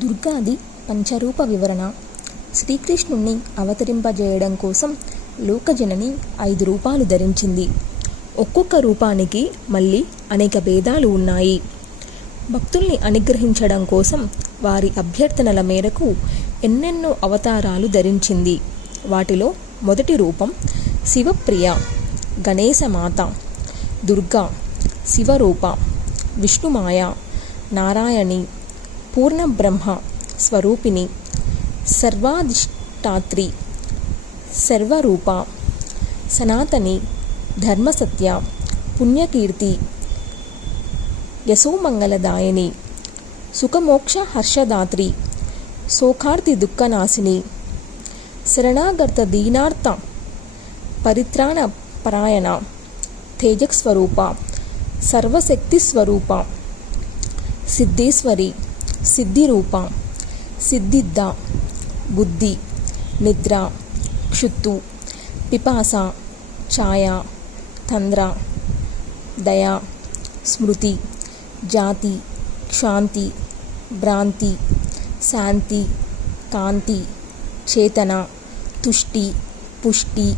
దుర్గాది పంచరూప వివరణ. శ్రీకృష్ణుణ్ణి అవతరింపజేయడం కోసం లోకజనని 5 రూపాలు ధరించింది. ఒక్కొక్క రూపానికి మళ్ళీ అనేక భేదాలు ఉన్నాయి. భక్తుల్ని అనుగ్రహించడం కోసం వారి అభ్యర్థనల మేరకు ఎన్నెన్నో అవతారాలు ధరించింది. వాటిలో మొదటి రూపం శివప్రియ, గణేశమాత, దుర్గా, శివరూప, విష్ణుమాయ, నారాయణి, పూర్ణబ్రహ్మ స్వరూపిణి, సర్వాధిష్టాత్రి, సర్వరూప, సనాతని, ధర్మసత్య, పుణ్యకీర్తి, యశోమంగళదాయిని, సుఖమోక్ష హర్షదాత్రి, శోకార్తి దుఃఖనాశిని, శరణాగత దీనార్త పరిత్రాణ పరాయణ, తేజస్వరూప, సర్వశక్తిస్వరూప, సిద్ధేశ్వరి, సిద్ధిరూప, సిద్ధిద్ద, బుద్ధి, నిద్ర, క్షుత్తు, పిపాస, ఛాయ, తంద్ర, దయ, స్మృతి, జాతి, క్షాంతి, భ్రాంతి, శాంతి, కాంతి, చేతన, తుష్టి, పుష్టి,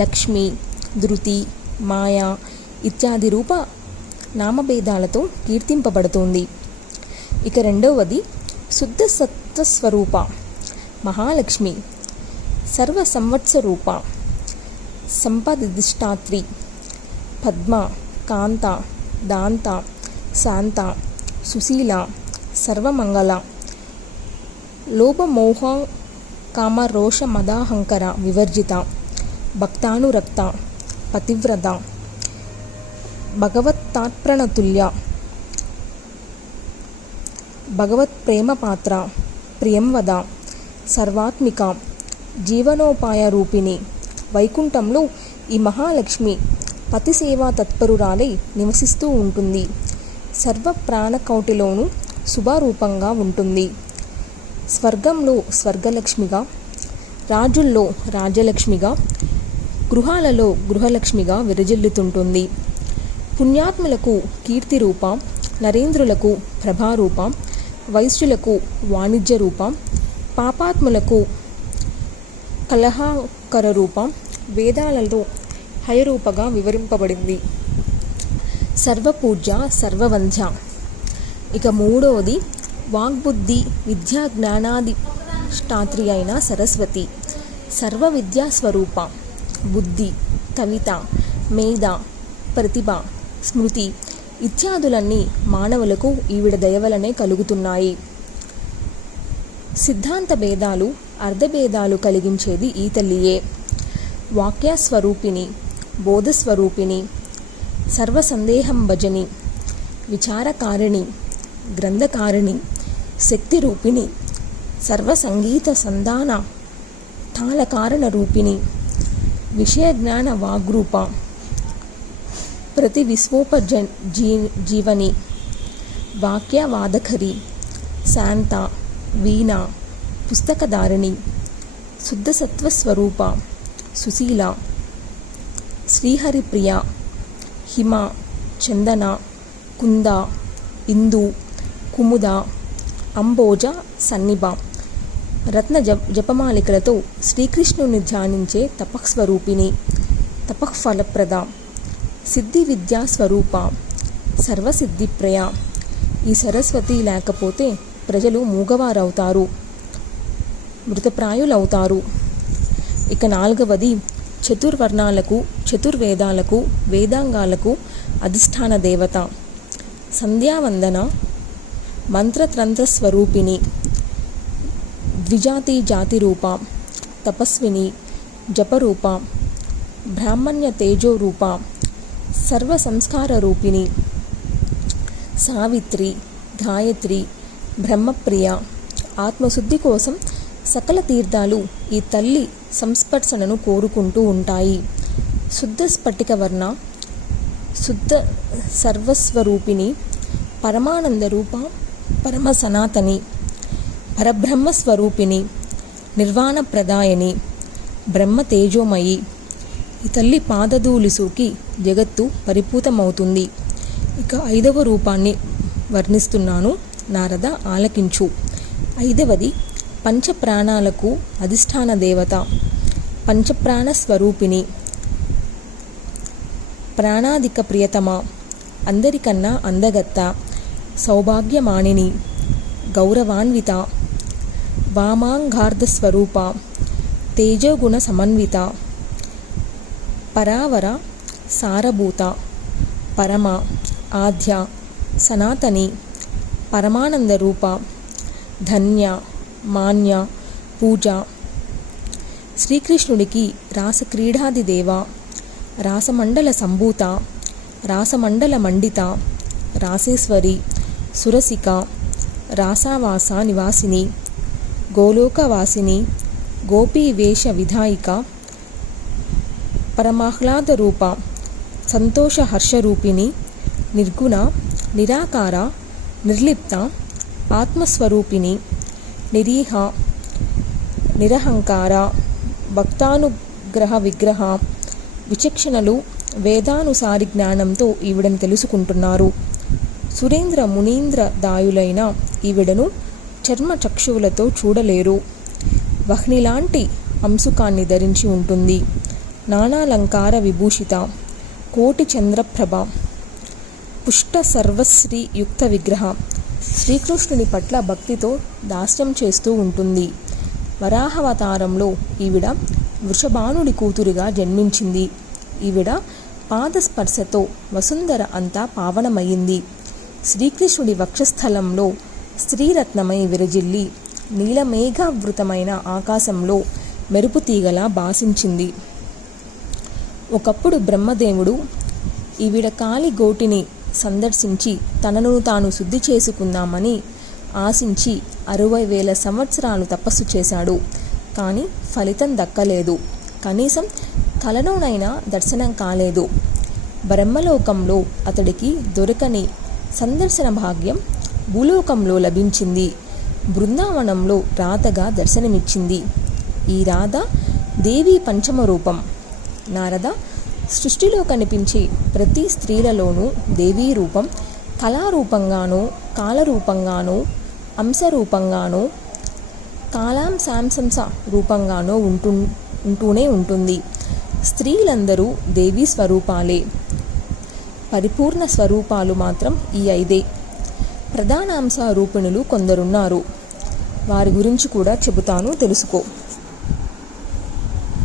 లక్ష్మి, ధృతి, మాయ ఇత్యాది రూప నామభేదాలతో కీర్తింపబడుతోంది. ఇక రెండవది శుద్ధ సత్వస్వరూప మహాలక్ష్మి, సర్వ సంవత్సరూప, సంపదధిష్టాత్రి, పద్మ, కాంత, దాంత, శాంత, సుశీల, సర్వమంగళ, లోభమోహ కామరోష మదాహంకర వివర్జిత, భక్తానురక్త, పతివ్రత, భగవత్తాత్ప్రణతుల్య, భగవత్ప్రేమపాత్ర, ప్రియంవద, సర్వాత్మిక, జీవనోపాయ రూపిణి. వైకుంఠంలో ఈ మహాలక్ష్మి పతిసేవా తత్పరురాలై నివసిస్తూ ఉంటుంది. సర్వ ప్రాణకోటిలోనూ శుభరూపంగా ఉంటుంది. స్వర్గంలో స్వర్గలక్ష్మిగా, రాజుల్లో రాజలక్ష్మిగా, గృహాలలో గృహలక్ష్మిగా విరజిల్లుతుంటుంది. పుణ్యాత్ములకు కీర్తిరూప, నరేంద్రులకు ప్రభారూప, వైశ్యులకు వాణిజ్య రూప, పాపాత్ములకు కలహకర రూప, వేదాలలో హయరూపగా వివరింపబడింది. సర్వపూజ్య, సర్వవంధ్య. ఇక మూడవది వాగ్బుద్ధి విద్యా జ్ఞానాధిష్టాత్రి అయిన సరస్వతి, సర్వ విద్యా స్వరూప, బుద్ధి, కవిత, మేధ, ప్రతిభ, స్మృతి ఇత్యాదులన్నీ మానవులకు ఈవిడ దయవలనే కలుగుతున్నాయి. సిద్ధాంత భేదాలు, అర్ధభేదాలు కలిగించేది ఈ తల్లియే. వాక్యస్వరూపిణి, బోధస్వరూపిణి, సర్వసందేహం భజని, విచారకారిణి, గ్రంథకారిణి, శక్తిరూపిణి, సర్వసంగీత సంధాన తాళకారణ రూపిణి, విషయజ్ఞాన వాగ్రూప, ప్రతి జీవని, వాక్యవాదకరి, శాంత, వీణ, పుస్తకధారిణి, శుద్ధసత్వస్వరూప, సుశీల, శ్రీహరిప్రియ, హిమ, చందన, కుంద, ఇందు, కుముద, అంబోజ, సన్నిభ రత్న జపమాలికలతో శ్రీకృష్ణుని ధ్యానించే తపస్వరూపిణి, తపఃఫలప్రద, సిద్ధి విద్యా స్వరూప, సర్వసిద్ధిప్రయ. ఈ సరస్వతి లేకపోతే ప్రజలు మూగవారవుతారు, మృతప్రాయులవుతారు. ఇక నాలుగవది చతుర్వర్ణాలకు, చతుర్వేదాలకు, వేదాంగాలకు అధిష్టాన దేవత, సంధ్యావందన, మంత్రతంత్రస్వరూపిణి, ద్విజాతి జాతిరూప, తపస్విని, జపరూప, బ్రాహ్మణ్య తేజోరూప, సర్వ సంస్కార రూపిణి, సావిత్రి, గాయత్రి, బ్రహ్మప్రియ. ఆత్మశుద్ధి కోసం సకల తీర్థాలు ఈ తల్లి సంస్పర్శనను కోరుకుంటూ ఉంటాయి. శుద్ధ స్ఫటిక వర్ణ, శుద్ధ సర్వస్వరూపిణి, పరమానంద రూప, పరమ సనాతని, పరబ్రహ్మస్వరూపిణి, నిర్వాణ ప్రదాయని, బ్రహ్మ తేజోమయి. ఈ తల్లి పాదధూళి సోకి జగత్తు పరిపూతమవుతుంది. ఇక 5వ రూపాన్ని వర్ణిస్తున్నాను, నారద ఆలకించు. ఐదవది పంచప్రాణాలకు అధిష్టాన దేవత, పంచప్రాణ స్వరూపిణి, ప్రాణాధిక ప్రియతమ, అందరికన్నా అందగత్త, సౌభాగ్యమానిని, గౌరవాన్విత, వామాంగార్ధస్వరూప, తేజోగుణ సమన్విత, పరావర సారభూత, పరమ, ఆద్య, సనాతని, పరమానందరూప, ధన్య, మాన్య, పూజ. శ్రీకృష్ణుడికి రాసక్రీడాదిదేవ, రాసమండల సంభూత, రాసమండల మండిత, రాసేశ్వరి, సురసిక, రాసావాస నివాసిని, గోలోకవాసిని, గోపీవేష విధాయిక, పరమాహ్లాదరూప, సంతోషహర్షరూపిణి, నిర్గుణ, నిరాకార, నిర్లిప్త, ఆత్మస్వరూపిణి, నిరీహ, నిరహంకార, భక్తానుగ్రహ విగ్రహ, విచక్షణలు, వేదానుసారి జ్ఞానంతో ఈవిడను తెలుసుకుంటున్నారు. సురేంద్ర మునీంద్ర దాయులైన ఈవిడను చర్మచక్షువులతో చూడలేరు. వహ్నిలాంటి అంశుకాన్ని ధరించి ఉంటుంది. నానాలంకార విభూషిత, కోటి చంద్రప్రభ, పుష్ట సర్వశ్రీ యుక్త విగ్రహ. శ్రీకృష్ణుని పట్ల భక్తితో దాస్యం చేస్తూ ఉంటుంది. వరాహవతారంలో ఈవిడ వృషభానుడి కూతురిగా జన్మించింది. ఈవిడ పాదస్పర్శతో వసుంధర అంతా పావనమయ్యింది. శ్రీకృష్ణుడి వక్షస్థలంలో స్త్రీరత్నమై విరజిల్లి నీలమేఘావృతమైన ఆకాశంలో మెరుపుతీగలా భాసించింది. ఒకప్పుడు బ్రహ్మదేవుడు ఈవిడ కాలి గోటిని సందర్శించి తనను తాను శుద్ధి చేసుకుందామని ఆశించి 60,000 సంవత్సరాలు తపస్సు చేశాడు. కానీ ఫలితం దక్కలేదు. కనీసం కలలోనైనా దర్శనం కాలేదు. బ్రహ్మలోకంలో అతడికి దొరకని సందర్శన భాగ్యం భూలోకంలో లభించింది. బృందావనంలో రాధగా దర్శనమిచ్చింది. ఈ రాధ దేవీ పంచమ రూపం. నారద, సృష్టిలో కనిపించే ప్రతి స్త్రీలలోనూ దేవీ రూపం కళారూపంగానో, కాలరూపంగానో, అంశరూపంగానో, కాలాంశాంశ రూపంగానో ఉంటూనే ఉంటుంది. స్త్రీలందరూ దేవీ స్వరూపాలే. పరిపూర్ణ స్వరూపాలు మాత్రం ఈ 5. ప్రధానాంశ రూపిణులు కొందరున్నారు. వారి గురించి కూడా చెబుతాను, తెలుసుకో.